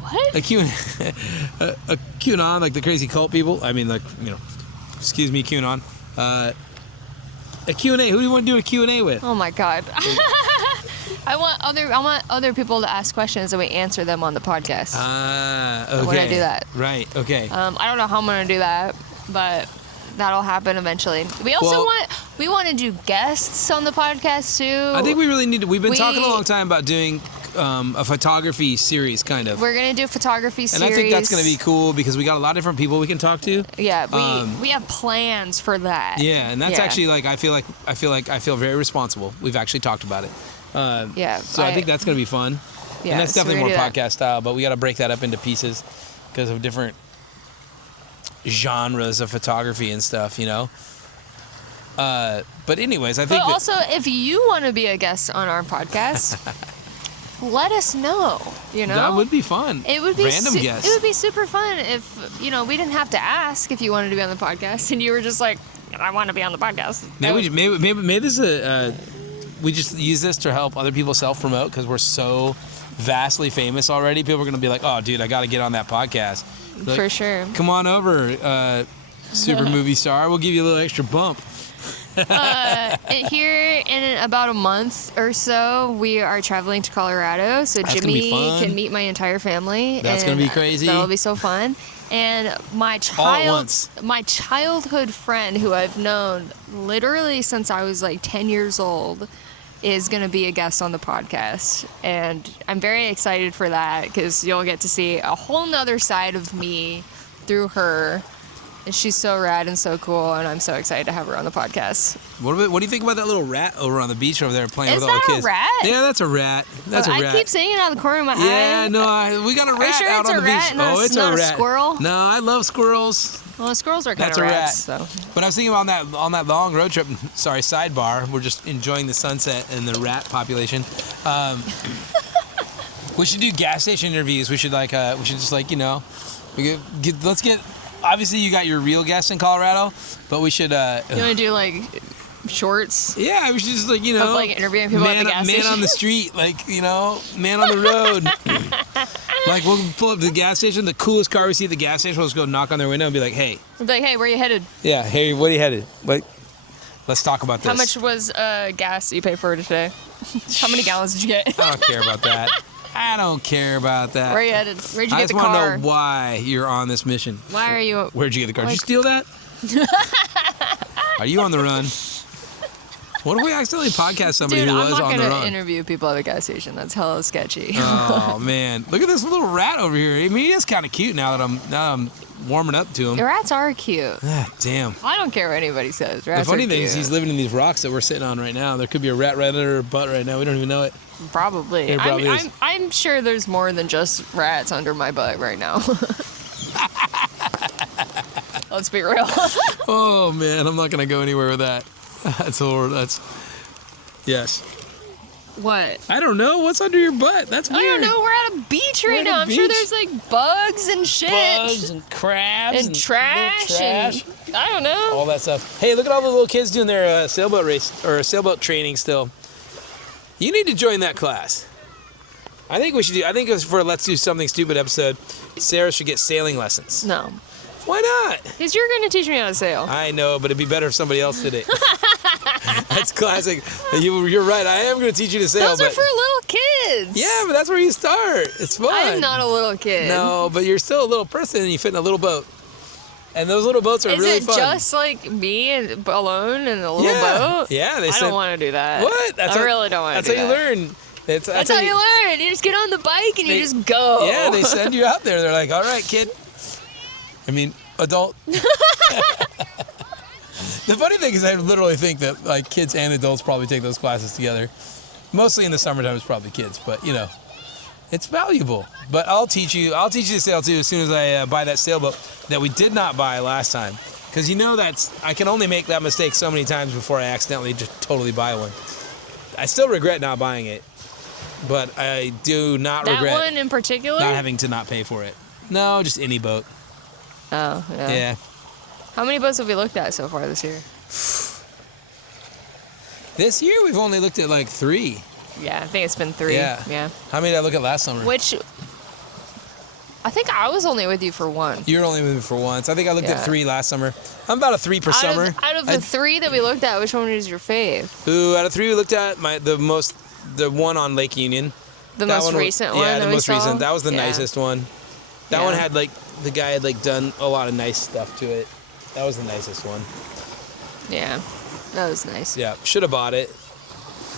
What? A QAnon, like the crazy cult people? I mean, like, you know, excuse me, QAnon. A Q&A. Who do you want to do a Q&A with? Oh my God. I want other people to ask questions and we answer them on the podcast. Okay. I want to do that. Right, okay. I don't know how I'm going to do that, but that'll happen eventually. We also want to do guests on the podcast too. I think we really need to. We've been talking a long time about doing a photography series, kind of. We're gonna do a photography series. And I think that's going to be cool because we got a lot of different people we can talk to. Yeah, we have plans for that. Yeah, and that's actually like I feel very responsible. We've actually talked about it. Yeah. So I think that's going to be fun. Yeah, And that's so definitely we're more gonna do podcast style, but we got to break that up into pieces because of different genres of photography and stuff, you know. But anyways, I think But also, if you want to be a guest on our podcast, let us know. You know, that would be fun. It would be random guests. It would be super fun if we didn't have to ask if you wanted to be on the podcast, and you were just like, I want to be on the podcast. Maybe this is we just use this to help other people self-promote because we're so vastly famous already. People are going to be like, oh, dude, I got to get on that podcast. Like, For sure. Come on over, super movie star. We'll give you a little extra bump. Here in about a month or so, we are traveling to Colorado, so That's gonna be Jimmy fun. can meet my entire family. That's and gonna be crazy. That'll be so fun. And my once. childhood friend, who I've known literally since I was like 10 years old, is going to be a guest on the podcast. And I'm very excited for that because you'll get to see a whole nother side of me through her. And she's so rad and so cool, and I'm so excited to have her on the podcast. What do you think about that little rat over on the beach over there playing Is with all the that a kids? rat? Yeah, that's a rat. That's a rat. I keep saying it out of the corner of my Yeah, eye. no, we got a rat sure out it's on a the rat, beach. not a- It's not a a rat. squirrel? No, I love squirrels. Well, the squirrels are kind That's of a rat. rats, so. But I was thinking on that long road trip. Sorry, sidebar. We're just enjoying the sunset and the rat population. We should do gas station interviews. We should just let's get. Obviously, you got your real guests in Colorado, but we should. You want to do like shorts Yeah, we should just of like interviewing people at the gas man station? on the street, man on the road. Like we'll pull up to the gas station, the coolest car we see at the gas station. We'll just go knock on their window and be like, "Hey, We'll be like, hey, where you headed? yeah, hey, where are you headed? Like, let's talk about this." How much was gas you paid for today? How many gallons did you get? I don't care about that. I don't care about that. Where you headed? Where'd you I get just the want car? to know why you're on this mission. Why are you? Where'd you get the car? Did you Like- steal that? Are you on the run? What if we accidentally podcast somebody Dude, who I'm was not on the gonna run? interview people at the gas station. That's hella sketchy. Oh man, look at this little rat over here. I mean, he is kind of cute now that I'm warming up to him. Rats are cute. Ah, damn. I don't care what anybody says. Rats The funny are thing cute. is he's living in these rocks that we're sitting on right now. There could be a rat right under our butt right now. We don't even know it. Probably. It probably is. I'm sure there's more than just rats under my butt right now. Let's be real. Oh man, I'm not gonna go anywhere with that. That's horrible. Yes. What? I don't know what's under your butt. That's I weird. don't know. We're at a beach We're right at a now. I'm sure beach. there's like bugs and shit. Bugs and crabs and trash, and I don't know. all that stuff. Hey, look at all the little kids doing their sailboat race or sailboat training still. You need to join that class. I think we should do. I think it's for Let's Do Something Stupid episode. Sarah should get sailing lessons. No, Why not? because you're gonna teach me how to sail. I know, but it'd be better if somebody else did it. That's classic. You're right. I am going to teach you to sail. Those are but for little kids. yeah, but that's where you start. It's fun. I am not a little kid. No, but you're still a little person and you fit in a little boat. And those little boats are Is really it fun. just like me and alone in a little Yeah. boat? Yeah, they I said- don't want to do that. What? I really don't want to That's do how you that. learn. That's how you learn. You just get on the bike and They- you just go. Yeah, they send you out there. They're like, all right, kid. I mean, adult. The funny thing is I literally think that like kids and adults probably take those classes together. Mostly in the summertime it's probably kids, but you know, it's valuable. But I'll teach you to sail too as soon as I buy that sailboat that we did not buy last time. Because you know I can only make that mistake so many times before I accidentally just totally buy one. I still regret not buying it, but I do not that regret one in particular? not having to not pay for it. No, just any boat. Oh, yeah. Yeah. How many boats have we looked at so far this year? This year we've only looked at like 3. Yeah, I think it's been 3. Yeah. How many did I look at last summer? Which, I think I was only with you for 1. You were only with me for once. I think I looked at Yeah. 3 last summer. I'm about a 3 per summer. Out of the 3 that we looked at, which one was your fave? Ooh, out of 3 we looked at the one on Lake Union. The That most one, recent one Yeah, that the we most saw? recent. That was the Yeah. nicest one. That Yeah. one had like the guy had like done a lot of nice stuff to it. That was the nicest one. Yeah, that was nice. Yeah, should have bought it.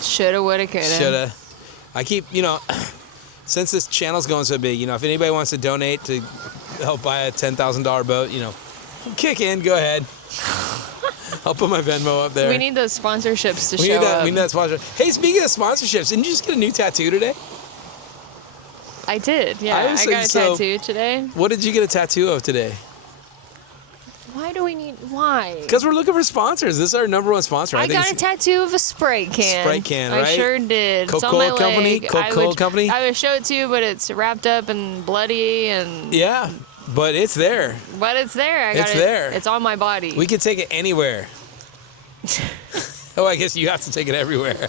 Shoulda, woulda, coulda. Shoulda. I keep, since this channel's going so big, if anybody wants to donate to help buy a $10,000 boat, kick in, go ahead. I'll put my Venmo up there. We need those sponsorships to we show need that, up. We need that sponsor. Hey, speaking of sponsorships, didn't you just get a new tattoo today? I did, yeah. I was I got a so- tattoo today. What did you get a tattoo of today? Why? Because we're looking for sponsors. This is our number one sponsor. I got a tattoo of a Sprite can. Sprite can, right? I sure did. It's on Coca-Cola my company? leg. Coca-Cola company? I would show it to you, but it's wrapped up and bloody and. Yeah, but it's there. But it's there. It's there. It's on my body. We could take it anywhere. Oh, I guess you have to take it everywhere.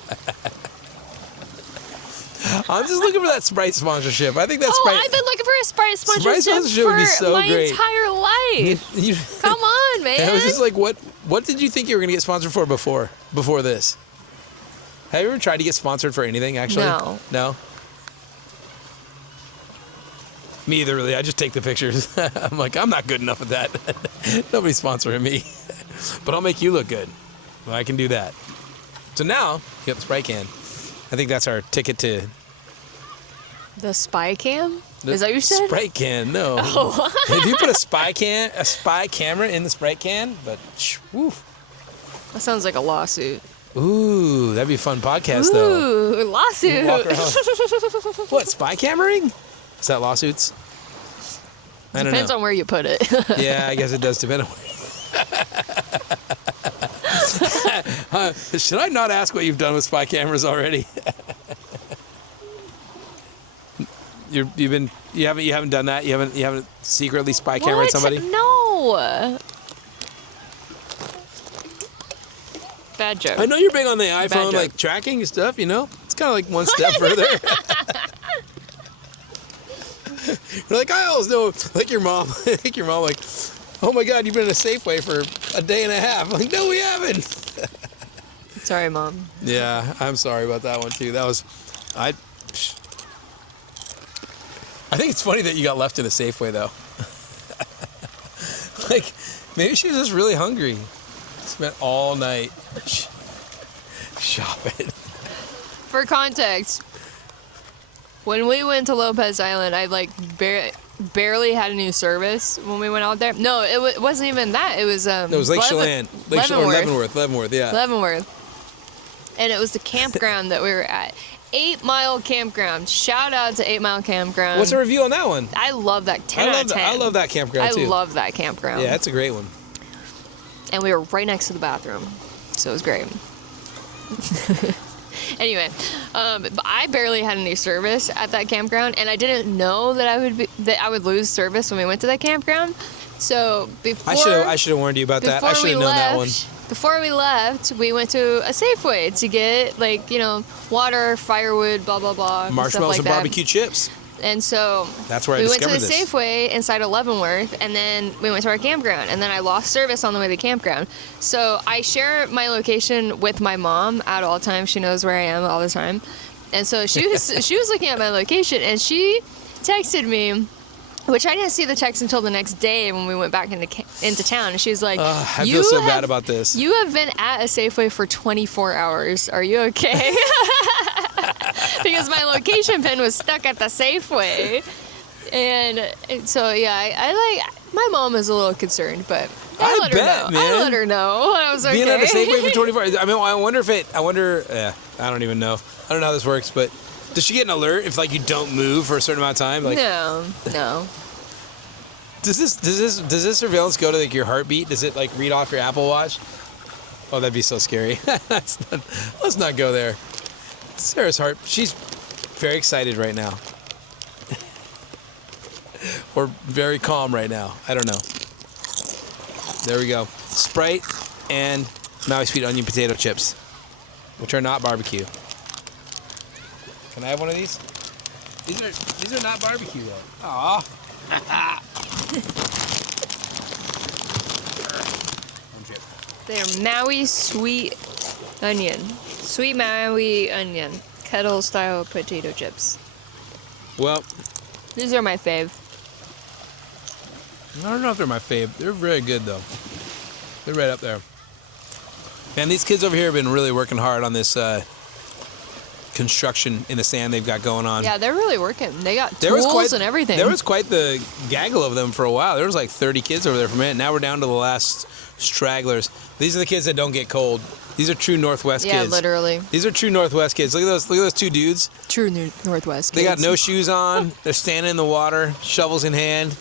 I'm just looking for that Sprite sponsorship. I think that Sprite. I've been looking for a Sprite sponsorship, sponsorship would be for so my great. entire life. Come on, man. I was just like, what did you think you were going to get sponsored for before this? Have you ever tried to get sponsored for anything, actually? No. No? Me either, really. I just take the pictures. I'm like, I'm not good enough at that. Nobody's sponsoring me. But I'll make you look good. Well, I can do that. So now, you got the Sprite can. I think that's our ticket to... The spy cam? the Is that what you said? Sprite can, no. Oh. If you put a spy camera in the Sprite can, but woof. That sounds like a lawsuit. Ooh, that'd be a fun podcast, though. Ooh, lawsuit. Walk around. What, spy cameraing? Is that lawsuits? I don't Depends know. on where you put it. Yeah, I guess it does depend on should I not ask what you've done with spy cameras already? you haven't done that? You haven't secretly spy cameraed somebody? No. Bad joke. I know you're big on the iPhone, joke. like tracking and stuff, It's kind of like one step further. You're like, I always know, like your mom, like, oh my God, you've been in a Safeway for a day and a half. I'm like, no, we haven't. Sorry, Mom. Yeah, I'm sorry about that one too. I think it's funny that you got left in a Safeway though. Like, maybe she was just really hungry. Spent all night shopping. For context, when we went to Lopez Island, I barely had a new service when we went out there. No, it wasn't even that. It was No, it was Lake Chelan. Leavenworth, yeah. Leavenworth. And it was the campground that we were at. 8 Mile Campground. Shout out to 8 Mile Campground. What's the review on that one? I love that. 10 out of 10. I love that campground too. I love that campground. Yeah, that's a great one. And we were right next to the bathroom, so it was great. Anyway, but I barely had any service at that campground, and I didn't know that I would lose service when we went to that campground. So before I should have warned you about that. I should have known that one. Before we left, we went to a Safeway to get water, firewood, blah blah blah, Marshmallows stuff like and that. barbecue chips. And so That's where I we went to discovered the this. Safeway inside of Leavenworth, and then we went to our campground, and then I lost service on the way to the campground. So I share my location with my mom at all times. She knows where I am all the time, and so she was looking at my location, and she texted me, which I didn't see the text until the next day when we went back into town. And she was like, I feel so bad about this. You have been at a Safeway for 24 hours. Are you okay? Because my location pin was stuck at the Safeway. And so, yeah, I my mom is a little concerned, but I let her know. I let her know. I was okay. Being at a Safeway for 24 hours. I mean, I wonder, I don't even know. I don't know how this works, but does she get an alert if you don't move for a certain amount of time? No. Does this surveillance go to your heartbeat? Does it read off your Apple Watch? Oh, that'd be so scary. Let's not go there. Sarah's heart, she's very excited right now. Or very calm right now. I don't know. There we go. Sprite and Maui Sweet Onion potato chips, which are not barbecue. Can I have one of these? These are not barbecue though. Aw. They're Maui Sweet Onion. Sweet Maui Onion. Kettle style potato chips. Well, These are my fave. I don't know if they're my fave. They're very good though. They're right up there. Man, these kids over here have been really working hard on this construction in the sand they've got going on. Yeah, they're really working. They got tools and everything. There was quite the gaggle of them for a while. There was like 30 kids over there for a minute. Now we're down to the last stragglers. These are the kids that don't get cold. These are true Northwest kids. Yeah, literally. These are true Northwest kids. Look at those two dudes. True Northwest kids. They got no shoes on. They're standing in the water, shovels in hand.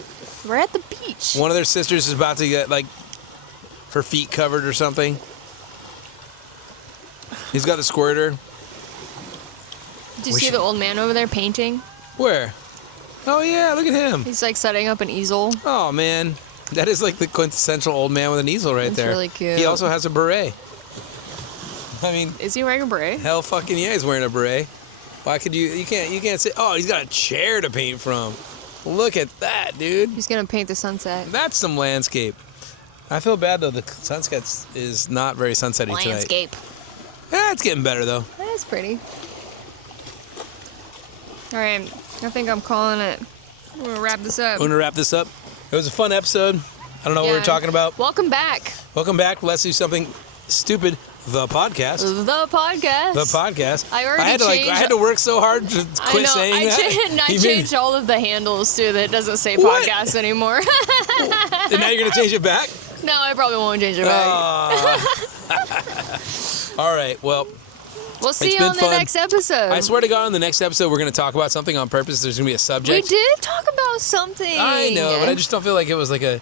We're at the beach. One of their sisters is about to get like her feet covered or something. He's got a squirter. Did you see the old man over there painting? Where? Oh yeah, look at him. He's like setting up an easel. Oh man, that is like the quintessential old man with an easel right That's there. really cute. He also has a beret. I mean, Is he wearing a beret? hell fucking yeah, he's wearing a beret. Why could you can't say, oh, he's got a chair to paint from. Look at that, dude. He's gonna paint the sunset. That's some landscape. I feel bad though, the sunset is not very sunsetty tonight. Landscape. Yeah, it's getting better though. That's pretty. All right, I think I'm calling it. We're gonna wrap this up. I'm gonna wrap this up. It was a fun episode. I don't know what we were talking about. Welcome back. Welcome back. Let's do something stupid. The podcast. The podcast. The podcast. I already I had to work so hard to quit saying that. I changed all of the handles too. That doesn't say What? podcast anymore. And now you're gonna change it back? No, I probably won't change it back. All right. Well, We'll see it's you been on the fun. next episode. I swear to God, on the next episode, we're gonna talk about something on purpose. There's gonna be a We subject. did talk about something. I know, but I just don't feel like it was like a.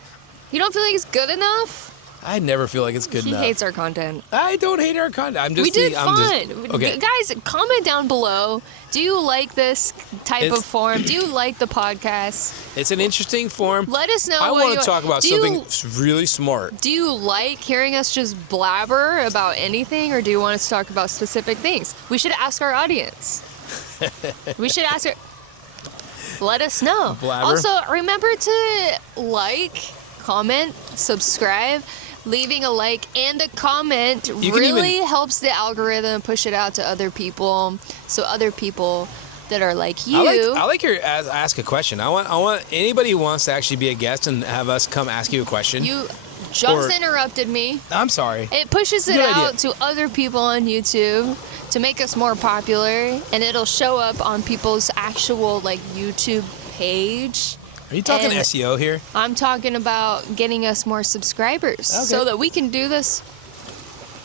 You don't feel like it's good enough? I never feel like it's good He enough. hates our content. I don't hate our content. I'm just. We did I'm fun. Just, okay. Guys, comment down below. Do you like this type It's- of form? Do you like the podcast? It's an interesting form. Let us know. I what want you to talk about do something really smart. Do you like hearing us just blabber about anything, or do you want us to talk about specific things? We should ask our audience. We should ask her. Let us know. Blabber. Also, remember to like, comment, subscribe. Leaving a like and a comment can really even- helps the algorithm push it out to other people, so other people that are like you. I like your ask a question. I want anybody who wants to actually be a guest and have us come ask you a question. You just Or- interrupted me. I'm sorry. It pushes it Good idea. out to other people on YouTube to make us more popular, and it'll show up on people's actual like YouTube page. Are you talking and- SEO here? I'm talking about getting us more subscribers so that we can do this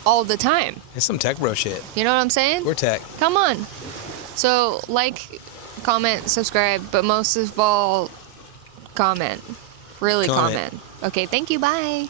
all the time. It's some tech bro shit. You know what I'm saying? We're tech. Come on. So like, comment, subscribe, but most of all, comment. Really Comment. comment. Okay, thank you. Bye.